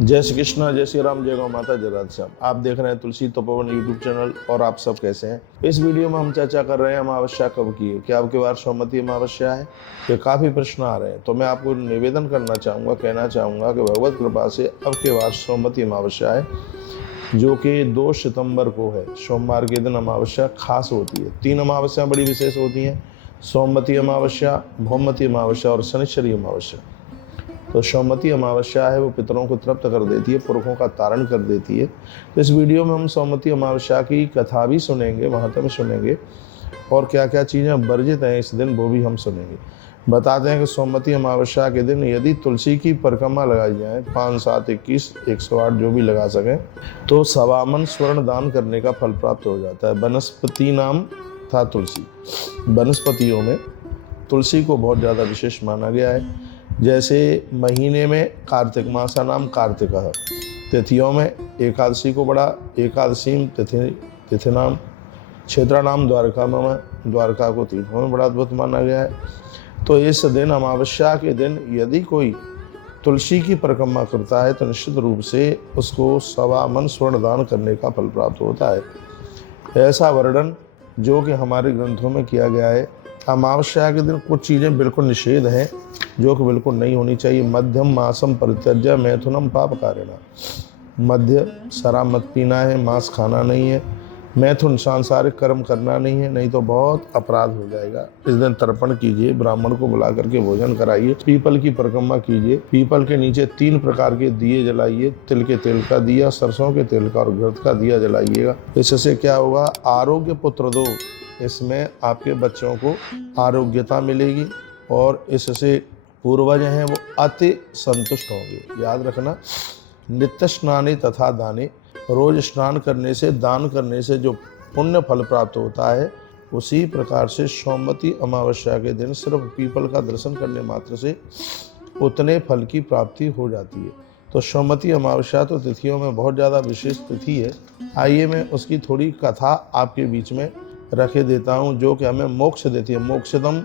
जय श्री कृष्णा, जय श्री राम, जय गौ माता, जय राधे श्याम। आप देख रहे हैं तुलसी तपोवन यूट्यूब चैनल। और आप सब कैसे हैं? इस वीडियो में हम चर्चा कर रहे हैं अमावस्या कब की है। क्या आपके बार सोमवती अमावस्या है? ये काफ़ी प्रश्न आ रहे हैं, तो मैं आपको निवेदन करना चाहूँगा, कहना चाहूँगा कि भगवत कृपा से अब के बार सोमवती अमावस्या है, जो कि 2 सितंबर को है। सोमवार के दिन अमावस्या खास होती है। 3 अमावस्या बड़ी विशेष होती हैं: सोमवती अमावस्या, भौमवती अमावस्या और शनिश्चरी अमावस्या। तो सोमवती अमावस्या है, वो पितरों को तृप्त कर देती है, पुरखों का तारण कर देती है। तो इस वीडियो में हम सोमवती अमावस्या की कथा भी सुनेंगे, महत्व सुनेंगे, और क्या क्या चीज़ें वर्जित हैं इस दिन वो भी हम सुनेंगे। बताते हैं कि सोमवती अमावस्या के दिन यदि तुलसी की परिक्रमा लगाई जाए, 5, 7, 21, 108 जो भी लगा सकें, तो 1.25 मन स्वर्ण दान करने का फल प्राप्त हो जाता है। वनस्पति नाम था तुलसी। वनस्पतियों में तुलसी को बहुत ज़्यादा विशेष माना गया है। जैसे महीने में कार्तिक मासा नाम कार्तिक है, तिथियों में एकादशी को बड़ा एकादशी तिथि नाम, क्षेत्रा नाम द्वारका में, द्वारका को तीर्थों में बड़ा अद्भुत माना गया है। तो इस दिन अमावस्या के दिन यदि कोई तुलसी की परिक्रमा करता है तो निश्चित रूप से उसको 1.25 मन स्वर्ण दान करने का फल प्राप्त होता है। ऐसा वर्णन जो कि हमारे ग्रंथों में किया गया है। अमावस्या के दिन कुछ चीज़ें बिल्कुल निषेध हैं, जो कि बिल्कुल नहीं होनी चाहिए। मध्यम मासम परित्यज्य मैथुनम पाप कारिणा। मध्य शराब मत पीना है, मांस खाना नहीं है, मैथुन सांसारिक कर्म करना नहीं है, नहीं तो बहुत अपराध हो जाएगा। इस दिन तर्पण कीजिए, ब्राह्मण को बुला करके भोजन कराइए, पीपल की परिक्रमा कीजिए, पीपल के नीचे 3 प्रकार के दिए जलाइए, तिल के तेल का दिया, सरसों के तेल का और घृत का दिया जलाइएगा। इससे क्या होगा? आरोग्य पुत्र दो, इसमें आपके बच्चों को आरोग्यता मिलेगी और इससे पूर्वज हैं वो अति संतुष्ट होंगे। याद रखना, नित्य स्नाने तथा दाने, रोज स्नान करने से, दान करने से जो पुण्य फल प्राप्त होता है, उसी प्रकार से सोमवती अमावस्या के दिन सिर्फ पीपल का दर्शन करने मात्र से उतने फल की प्राप्ति हो जाती है। तो सोमवती अमावस्या तो तिथियों में बहुत ज़्यादा विशेष तिथि है। आइए मैं उसकी थोड़ी कथा आपके बीच में रखे देता हूँ, जो कि हमें मोक्ष देती है। मोक्षदम,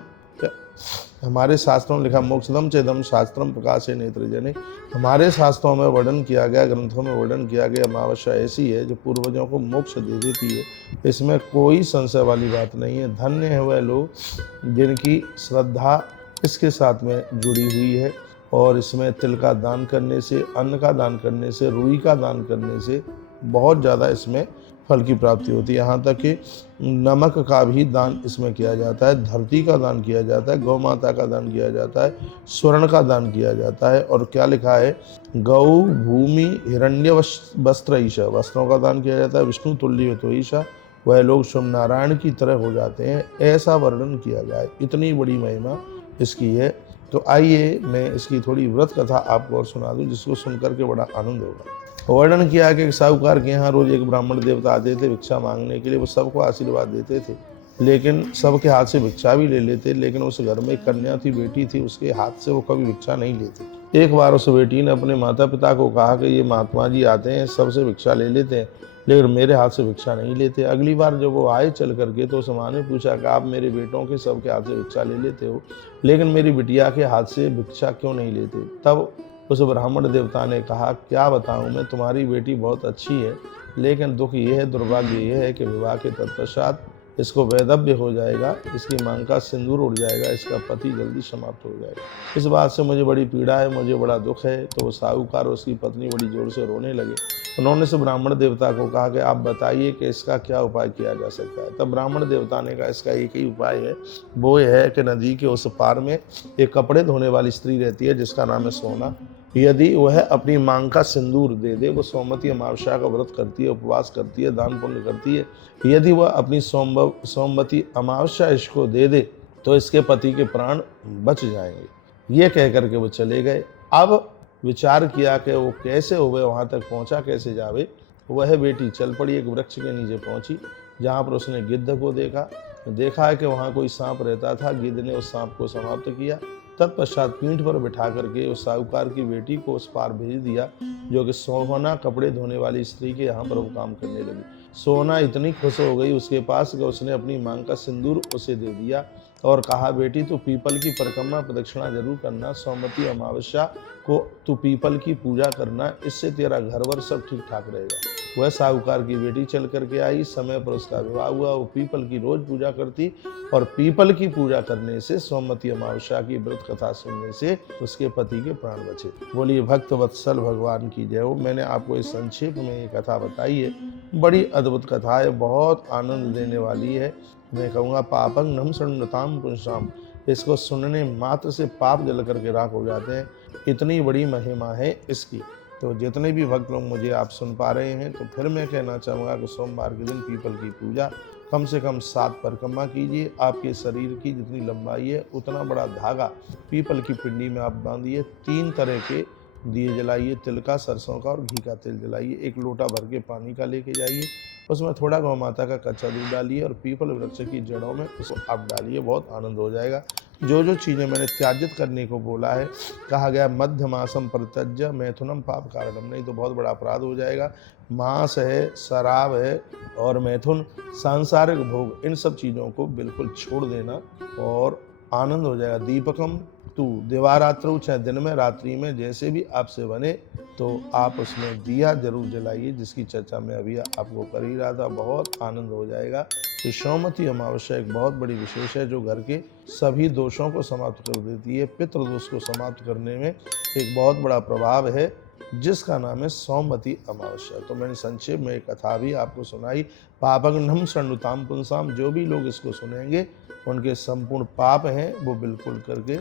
हमारे शास्त्रों में लिखा मोक्षदम चेदम शास्त्रम प्रकाशे नेत्रजने। हमारे शास्त्रों में वर्णन किया गया, ग्रंथों में वर्णन किया गया, अमावस्या ऐसी है जो पूर्वजों को मोक्ष दे देती है। इसमें कोई संशय वाली बात नहीं है। धन्य है वह लोग जिनकी श्रद्धा इसके साथ में जुड़ी हुई है। और इसमें तिल का दान करने से, अन्न का दान करने से, रुई का दान करने से बहुत ज़्यादा इसमें फल की प्राप्ति होती है। यहाँ तक कि नमक का भी दान इसमें किया जाता है, धरती का दान किया जाता है, गौ माता का दान किया जाता है, स्वर्ण का दान किया जाता है। और क्या लिखा है? गौ भूमि हिरण्य वस्त्र ईशा, वस्त्रों का दान किया जाता है। विष्णु तुल्य तो ईशा, वह लोग शिव नारायण की तरह हो जाते हैं, ऐसा वर्णन किया गया है। इतनी बड़ी महिमा इसकी है। तो आइए मैं इसकी थोड़ी व्रत कथा आपको और सुना दूँ, जिसको सुनकर के बड़ा आनंद होगा। वर्णन किया कि साहूकार के यहाँ रोज एक ब्राह्मण देवता आते थे भिक्षा मांगने के लिए। वो सबको आशीर्वाद देते थे, लेकिन सबके हाथ से भिक्षा भी ले लेते। लेकिन उस घर में एक कन्या थी, बेटी थी, उसके हाथ से वो कभी भिक्षा नहीं लेते। एक बार उस बेटी ने अपने माता पिता को कहा कि ये महात्मा जी आते हैं, सबसे भिक्षा ले लेते हैं, लेकिन मेरे हाथ से भिक्षा नहीं लेते। अगली बार जब वो आए चल करके, तो उस माँ ने पूछा कि आप मेरे बेटों के सबके हाथ से भिक्षा ले लेते हो, लेकिन मेरी बिटिया के हाथ से भिक्षा क्यों नहीं लेते? तब उस ब्राह्मण देवता ने कहा, क्या बताऊं मैं, तुम्हारी बेटी बहुत अच्छी है, लेकिन दुख ये है, दुर्भाग्य ये है कि विवाह के तत्पश्चात इसको वैधव्य हो जाएगा, इसकी मांग का सिंदूर उड़ जाएगा, इसका पति जल्दी समाप्त हो जाएगा। इस बात से मुझे बड़ी पीड़ा है, मुझे बड़ा दुख है। तो वो साहूकार और उसकी पत्नी बड़ी जोर से रोने लगे। उन्होंने उस ब्राह्मण देवता को कहा कि आप बताइए कि इसका क्या उपाय किया जा सकता है। तब ब्राह्मण देवता ने कहा, इसका एक ही उपाय है, वो ये है कि नदी के उस पार में एक कपड़े धोने वाली स्त्री रहती है, जिसका नाम है सोना। यदि वह अपनी मांग का सिंदूर दे दे, वो सोमवती अमावस्या का व्रत करती है, उपवास करती है, दान पुण्य करती है, यदि वह अपनी सोमवती अमावस्या इसको दे दे, तो इसके पति के प्राण बच जाएंगे। ये कह करके वो चले गए। अब विचार किया कि वो कैसे हुए, वहाँ तक पहुँचा कैसे जावे। वह बेटी चल पड़ी, एक वृक्ष के नीचे पहुँची, जहाँ पर उसने गिद्ध को देखा है कि वहाँ कोई सांप रहता था। गिद्ध ने उस सांप को समाप्त किया। तत्पश्चात पीठ पर बिठा करके उस साहूकार की बेटी को उस पार भेज दिया, जो कि सोहना कपड़े धोने वाली स्त्री के यहाँ पर वो काम करने लगी। सोहना इतनी खुश हो गई उसके पास कि उसने अपनी मांग का सिंदूर उसे दे दिया और कहा बेटी तू पीपल की परिक्रमा प्रदक्षिणा जरूर करना, सोमवती अमावस्या को तू पीपल की पूजा करना, इससे तेरा घर वर सब ठीक ठाक रहेगा। वह साहूकार की बेटी चल करके आई, समय पर उसका विवाह हुआ। वो पीपल की रोज पूजा करती और पीपल की पूजा करने से, सोमवती अमावस्या की व्रत कथा सुनने से उसके पति के प्राण बचे। बोलिए भक्त वत्सल भगवान की जय हो। मैंने आपको इस संक्षेप में ये कथा बताई है, बड़ी अद्भुत कथा है, बहुत आनंद देने वाली है। मैं कहूँगा पापं नम शृण्वताम पुंसाम, इसको सुनने मात्र से पाप जल करके राख हो जाते हैं। इतनी बड़ी महिमा है इसकी। तो जितने भी भक्त लोग मुझे आप सुन पा रहे हैं, तो फिर मैं कहना चाहूँगा कि सोमवार के दिन पीपल की पूजा कम से कम 7 परिक्रमा कीजिए। आपके शरीर की जितनी लंबाई है उतना बड़ा धागा पीपल की पिंडी में आप बांधिए। 3 तरह के दिए जलाइए, तिल का, सरसों का और घी का तेल जलाइए। 1 लोटा भर के पानी का लेके जाइए, उसमें थोड़ा गौ माता का कच्चा दूध डालिए और पीपल वृक्ष की जड़ों में उसको आप डालिए, बहुत आनंद हो जाएगा। जो जो चीज़ें मैंने त्याजित करने को बोला है, कहा गया मध्यमासम परित्यज्य मैथुनम पाप कारणम, नहीं तो बहुत बड़ा अपराध हो जाएगा। मांस है, शराब है और मैथुन सांसारिक भोग, इन सब चीज़ों को बिल्कुल छोड़ देना और आनंद हो जाएगा। दीपकम तू दिवारात्रु, चाहे दिन में रात्रि में जैसे भी आपसे बने, तो आप उसमें दिया जरूर जलाइए, जिसकी चर्चा मैं अभी आपको कर ही रहा था। बहुत आनंद हो जाएगा। ये सोमवती अमावस्या एक बहुत बड़ी विशेष है, जो घर के सभी दोषों को समाप्त कर देती है। पितृदोष को समाप्त करने में एक बहुत बड़ा प्रभाव है, जिसका नाम है सोमवती अमावस्या। तो मैंने संक्षेप में एक कथा भी आपको सुनाई। पापघ्नम शृण्वताम पुंसाम, जो भी लोग इसको सुनेंगे उनके संपूर्ण पाप हैं वो बिल्कुल करके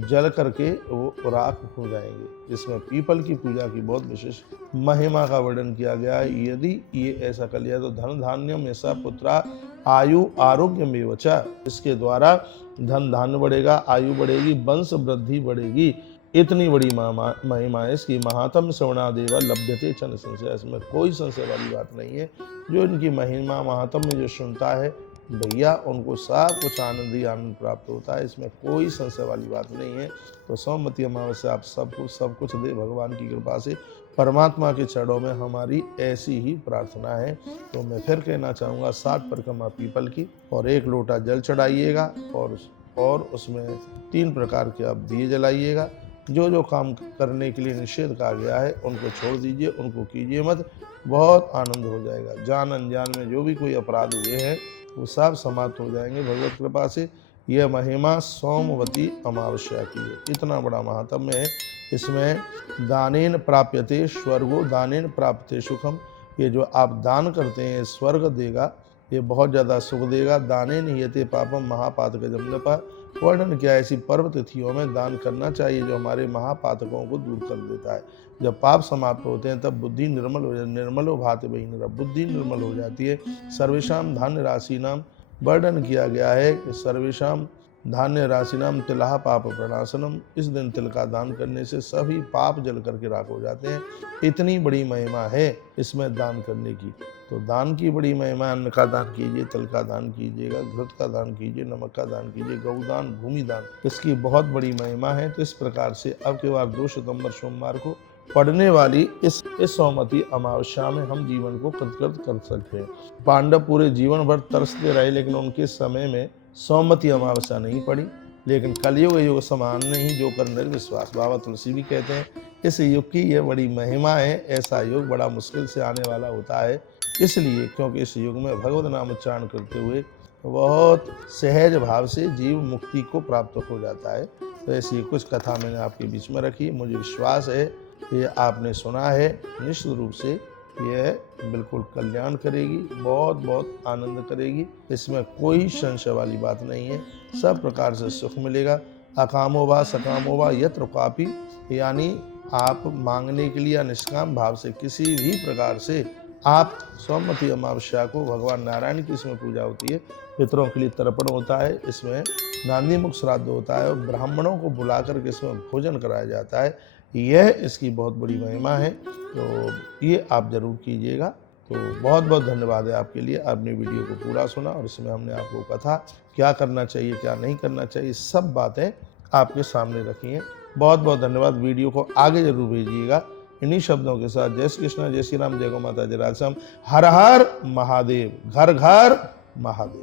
जल करके वो राख हो जाएंगे। इसमें पीपल की पूजा की बहुत विशेष महिमा का वर्णन किया गया है। यदि ये ऐसा कर लिया तो धन धान्यम ऐसा पुत्रा आयु आरोग्य में वचा, इसके द्वारा धन धान्य बढ़ेगा, आयु बढ़ेगी, वंश वृद्धि बढ़ेगी। इतनी बड़ी महिमा है इसकी। महात्म श्रवणादेव लभ्यते चन संशय, इसमें कोई संशय वाली बात नहीं है। जो इनकी महिमा महात्म में जो सुनता है भैया, उनको सब कुछ आनंद ही आनंद प्राप्त होता है, इसमें कोई संशय वाली बात नहीं है। तो सोमवती अमावस्या आप सब कुछ दे भगवान की कृपा से। परमात्मा के चरणों में हमारी ऐसी ही प्रार्थना है। तो मैं फिर कहना चाहूँगा 7 परिक्रमा पीपल की और 1 लोटा जल चढ़ाइएगा और उसमें 3 प्रकार के आप दिए जलाइएगा। जो जो काम करने के लिए निषेध कहा गया है उनको छोड़ दीजिए, उनको कीजिए मत, बहुत आनंद हो जाएगा। जान अनजान में जो भी कोई अपराध हुए हैं वो सब समाप्त हो जाएंगे भगवत कृपा से। यह महिमा सोमवती अमावस्या की है, इतना बड़ा महात्म्य है। इसमें दानेन प्राप्यते स्वर्गो दानेन प्राप्यते सुखम, ये जो आप दान करते हैं स्वर्ग देगा, ये बहुत ज़्यादा सुख देगा। दाने नियते पापम महापातकजम नपा, वर्णन किया ऐसी पर्व तिथियों में दान करना चाहिए जो हमारे महापातकों को दूर कर देता है। जब पाप समाप्त होते हैं तब बुद्धि निर्मल हो जाती है। निर्मलो भाति बहिनी, बुद्धि निर्मल हो जाती है। सर्वेशाम धान्य राशि नाम वर्णन किया गया है कि सर्वेशाम धान्य राशि नाम तिलहा पाप प्रणाशनम, इस दिन तिल का दान करने से सभी पाप जल करके राख हो जाते हैं। इतनी बड़ी महिमा है इसमें दान करने की। तो दान की बड़ी महिमा, अन्न का दान कीजिए, तिल का दान कीजिएगा, घृत का दान कीजिए, नमक का दान कीजिए, गौदान, भूमि दान, इसकी बहुत बड़ी महिमा है। तो इस प्रकार से अब के बार 2 सितंबर सोमवार को पड़ने वाली इस सोमवती अमावस्या में हम जीवन को कृतकृत कर सकते हैं। पांडव पूरे जीवन भर तरसते रहे, लेकिन उनके समय में सोमवती अमावस्या नहीं पड़ी। लेकिन कलयुग युग समान नहीं जो कर निर्विश्वास, बाबा तुलसी भी कहते हैं इस युग की यह बड़ी महिमा है। ऐसा युग बड़ा मुश्किल से आने वाला होता है, इसलिए क्योंकि इस युग में भगवत नाम उच्चारण करते हुए बहुत सहज भाव से जीव मुक्ति को प्राप्त हो जाता है। तो ऐसी कुछ कथा मैंने आपके बीच में रखी। मुझे विश्वास है ये आपने सुना है, निश्चित रूप से यह बिल्कुल कल्याण करेगी, बहुत बहुत आनंद करेगी। इसमें कोई संशय वाली बात नहीं है। सब प्रकार से सुख मिलेगा। अकामो वा सकामो वा यत्र कापी, यानी आप मांगने के लिए या निष्काम भाव से किसी भी प्रकार से आप सोमवती अमावस्या को, भगवान नारायण की इसमें पूजा होती है, पितरों के लिए तर्पण होता है, इसमें नांदी मुख श्राद्ध होता है और ब्राह्मणों को बुला करके इसमें भोजन कराया जाता है। यह इसकी बहुत बड़ी महिमा है। तो ये आप जरूर कीजिएगा। तो बहुत बहुत धन्यवाद है आपके लिए। आपने वीडियो को पूरा सुना और इसमें हमने आपको कथा क्या करना चाहिए क्या नहीं करना चाहिए सब बातें आपके सामने रखी हैं। बहुत बहुत धन्यवाद। वीडियो को आगे जरूर भेजिएगा। इन्हीं शब्दों के साथ जय श्री कृष्ण, जय श्री राम, जय गौ माता, जय राधे श्याम। हर हर महादेव, घर घर महादेव।